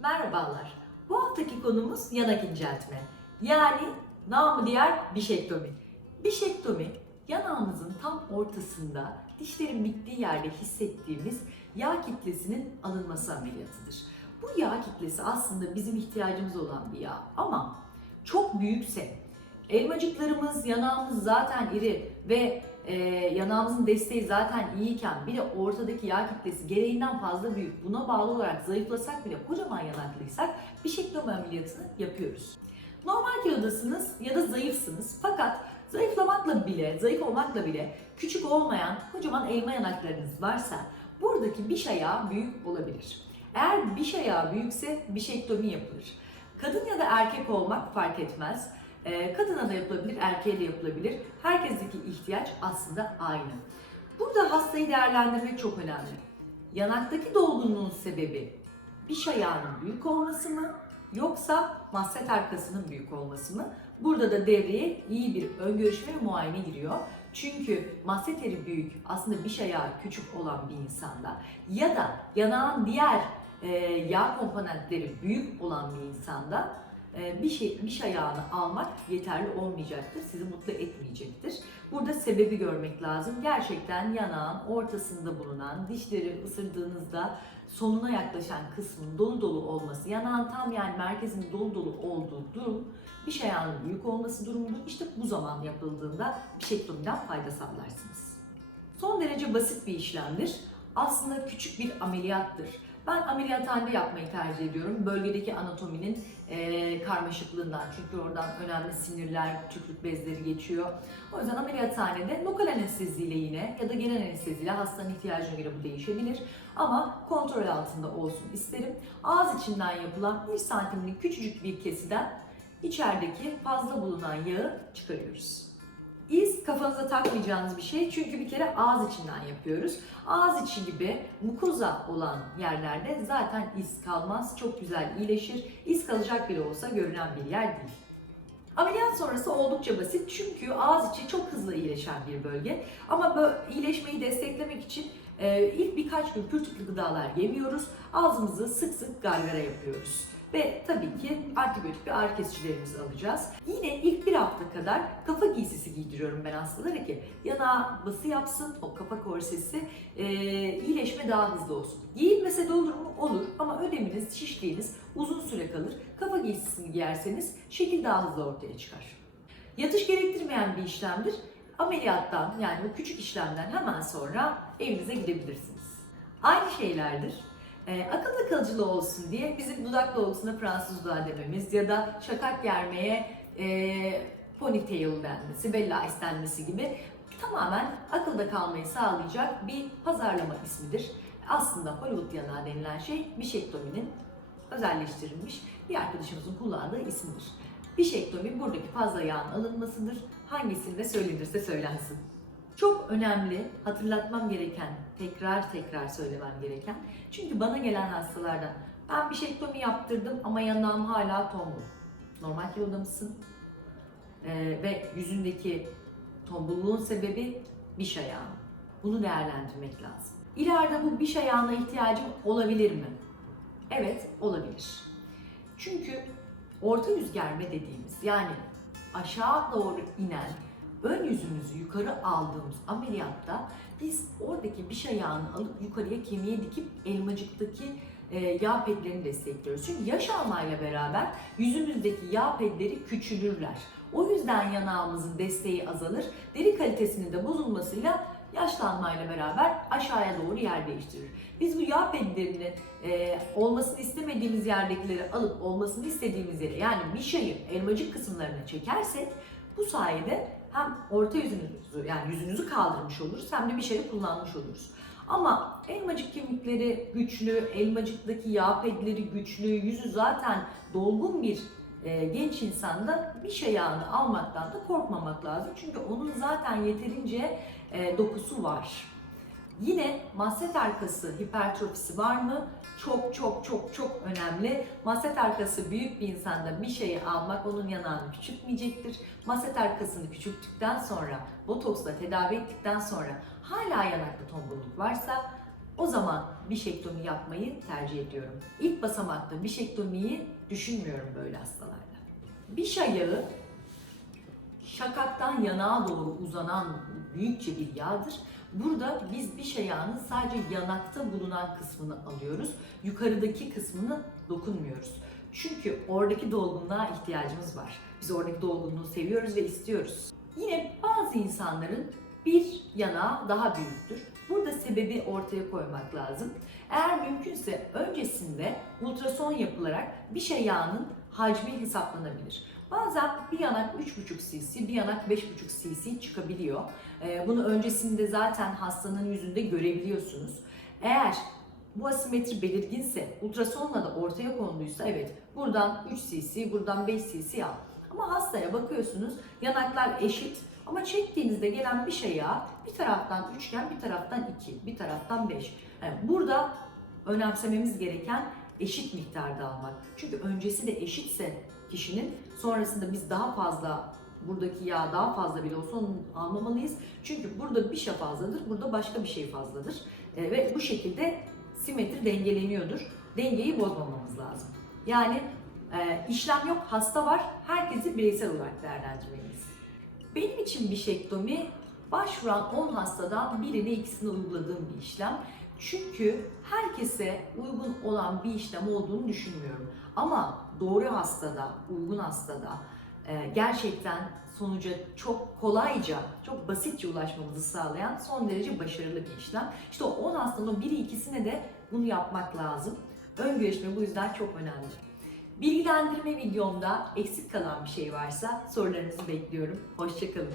Merhabalar. Bu haftaki konumuz yanak inceltme. Yani namı diğer bişektomi. Bişektomi yanağımızın tam ortasında dişlerin bittiği yerde hissettiğimiz yağ kitlesinin alınması ameliyatıdır. Bu yağ kitlesi aslında bizim ihtiyacımız olan bir yağ ama çok büyükse elmacıklarımız, yanağımız zaten iri ve e, yanağımızın desteği zaten iyiyken bir de ortadaki yağ kitlesi gereğinden fazla büyük. Buna bağlı olarak zayıflasak bile kocaman yanaklıysak bişektomi ameliyatını yapıyoruz. Normal kilodasınız ya da zayıfsınız fakat zayıflamakla bile, zayıf olmakla bile küçük olmayan kocaman elma yanaklarınız varsa buradaki biş ayağı büyük olabilir. Eğer biş ayağı büyükse bişektomi yapılır. Kadın ya da erkek olmak fark etmez. Ee, Kadına da yapılabilir, erkeğe de yapılabilir. Herkesteki ihtiyaç aslında aynı. Burada hastayı değerlendirmek çok önemli. Yanaktaki dolgunluğun sebebi biş ayağının büyük olması mı yoksa masset arkasının büyük olması mı? Burada da devreye iyi bir ön görüşme ve muayene giriyor. Çünkü masseteri büyük, aslında biş ayağı küçük olan bir insanda ya da yanağın diğer e, yağ komponentleri büyük olan bir insanda e, bir şey bir ayağını almak yeterli olmayacaktır. Sizi mutlu etmeyecektir. Burada sebebi görmek lazım. Gerçekten yanağın ortasında bulunan dişleri ısırdığınızda sonuna yaklaşan kısmın dolu dolu olması, yanağın tam yani merkezin dolu dolu olduğu durum bir ayağının büyük olması durumudur. İşte bu zaman yapıldığında bişektomiden fayda sağlarsınız. Son derece basit bir işlemdir. Aslında küçük bir ameliyattır. Ben ameliyathanede yapmayı tercih ediyorum. Bölgedeki anatominin e, karmaşıklığından. Çünkü oradan önemli sinirler, tükürük bezleri geçiyor. O yüzden ameliyathanede lokal anesteziyle yine ya da genel anesteziyle hastanın ihtiyacına göre bu değişebilir. Ama kontrol altında olsun isterim. Ağız içinden yapılan 1 santimlik küçücük bir kesiden içerideki fazla bulunan yağı çıkarıyoruz. İz kafanıza takmayacağınız bir şey çünkü bir kere ağız içinden yapıyoruz. Ağız içi gibi mukoza olan yerlerde zaten iz kalmaz. Çok güzel iyileşir. İz kalacak bile olsa görünen bir yer değil. Ameliyat sonrası oldukça basit çünkü ağız içi çok hızlı iyileşen bir bölge. Ama iyileşmeyi desteklemek için e, ilk birkaç gün pürtüklü gıdalar yemiyoruz. Ağzımızı sık sık gargara yapıyoruz. Ve tabii ki antibiyotik ve ağrı kesicilerimizi alacağız. Yine ilk bir hafta kadar kafa giysisi giydiriyorum ben hastalara ki yanağa bası yapsın, o kafa korsesi e, iyileşme daha hızlı olsun. Giyilmese de olur mu? Olur ama ödeminiz, şişliğiniz uzun süre kalır. Kafa giysisini giyerseniz şekil daha hızlı ortaya çıkar. Yatış gerektirmeyen bir işlemdir. Ameliyattan yani bu küçük işlemden hemen sonra evinize gidebilirsiniz. Aynı şeylerdir. E, akılda kalıcılığı olsun diye bizim dudak dolgusuna Fransız dudağı dememiz ya da şakak germeye e, ponytail denmesi, bella istenmesi gibi tamamen akılda kalmayı sağlayacak bir pazarlama ismidir. Aslında Hollywood yanağı denilen şey bişektominin özelleştirilmiş bir arkadaşımızın kullandığı ismidir. Bişektomi buradaki fazla yağın alınmasıdır. Hangisinde söylenirse söylensin. Çok önemli, hatırlatmam gereken, tekrar tekrar söylemem gereken. Çünkü bana gelen hastalardan ben bişektomi yaptırdım ama yanağım hala tombul. Normal kiloda mısın? Ee, ve yüzündeki tombulluğun sebebi biş ayağı. Bunu değerlendirmek lazım. İleride bu biş ayağına ihtiyacım olabilir mi? Evet, olabilir. Çünkü orta yüz germe dediğimiz yani aşağı doğru inen ön yüzümüzü yukarı aldığımız ameliyatta biz oradaki biş ayağını alıp yukarıya kemiğe dikip elmacıktaki e, yağ pedlerini destekliyoruz. Çünkü yaş almayla beraber yüzümüzdeki yağ pedleri küçülürler. O yüzden yanağımızın desteği azalır. Deri kalitesinin de bozulmasıyla yaşlanmayla beraber aşağıya doğru yer değiştirir. Biz bu yağ pedlerinin e, olmasını istemediğimiz yerdekileri alıp olmasını istediğimiz yere yani şeyin elmacık kısımlarına çekersek bu sayede hem orta yüzünüzü yani yüzünüzü kaldırmış oluruz hem de bir şeyi kullanmış oluruz. Ama elmacık kemikleri güçlü, elmacıktaki yağ pedleri güçlü, yüzü zaten dolgun bir e, genç insanda bir şey yağını almaktan da korkmamak lazım. Çünkü onun zaten yeterince e, dokusu var. Yine masset arkası hipertrofisi var mı? Çok çok çok çok önemli. Masset arkası büyük bir insanda bir şeyi almak onun yanağını küçültmeyecektir. Masset arkasını küçülttükten sonra, botoksla tedavi ettikten sonra hala yanakta tombulluk varsa o zaman bişektomi yapmayı tercih ediyorum. İlk basamakta bişektomiyi düşünmüyorum böyle hastalarda. Biş ayağı şakaktan yanağa doğru uzanan büyükçe bir yağdır. Burada biz biş ayağının sadece yanakta bulunan kısmını alıyoruz. Yukarıdaki kısmını dokunmuyoruz. Çünkü oradaki dolgunluğa ihtiyacımız var. Biz oradaki dolgunluğu seviyoruz ve istiyoruz. Yine bazı insanların bir yanağı daha büyüktür. Burada sebebi ortaya koymak lazım. Eğer mümkünse öncesinde ultrason yapılarak bir şey yağının hacmi hesaplanabilir. Bazen bir yanak 3,5 cc, bir yanak 5,5 cc çıkabiliyor. Ee, Bunu öncesinde zaten hastanın yüzünde görebiliyorsunuz. Eğer bu asimetri belirginse, ultrasonla da ortaya konduysa evet buradan 3 cc, buradan 5 cc al. Ama hastaya bakıyorsunuz yanaklar eşit ama çektiğinizde gelen bir şey bir taraftan üçgen, bir taraftan 2, bir taraftan 5. Yani burada önemsememiz gereken eşit miktarda almak. Çünkü öncesi de eşitse kişinin sonrasında biz daha fazla buradaki yağ daha fazla bile olsa onu almamalıyız. Çünkü burada bir şey fazladır, burada başka bir şey fazladır. E, ve bu şekilde simetri dengeleniyordur. Dengeyi bozmamamız lazım. Yani e, işlem yok, hasta var. Herkesi bireysel olarak değerlendirmeliyiz. Benim için bişektomi başvuran 10 hastadan birine ikisini uyguladığım bir işlem. Çünkü herkese uygun olan bir işlem olduğunu düşünmüyorum. Ama doğru hastada, uygun hastada e, gerçekten sonuca çok kolayca, çok basitçe ulaşmamızı sağlayan son derece başarılı bir işlem. İşte o 10 hastanın biri ikisine de bunu yapmak lazım. Ön görüşme bu yüzden çok önemli. Bilgilendirme videomda eksik kalan bir şey varsa sorularınızı bekliyorum. Hoşçakalın.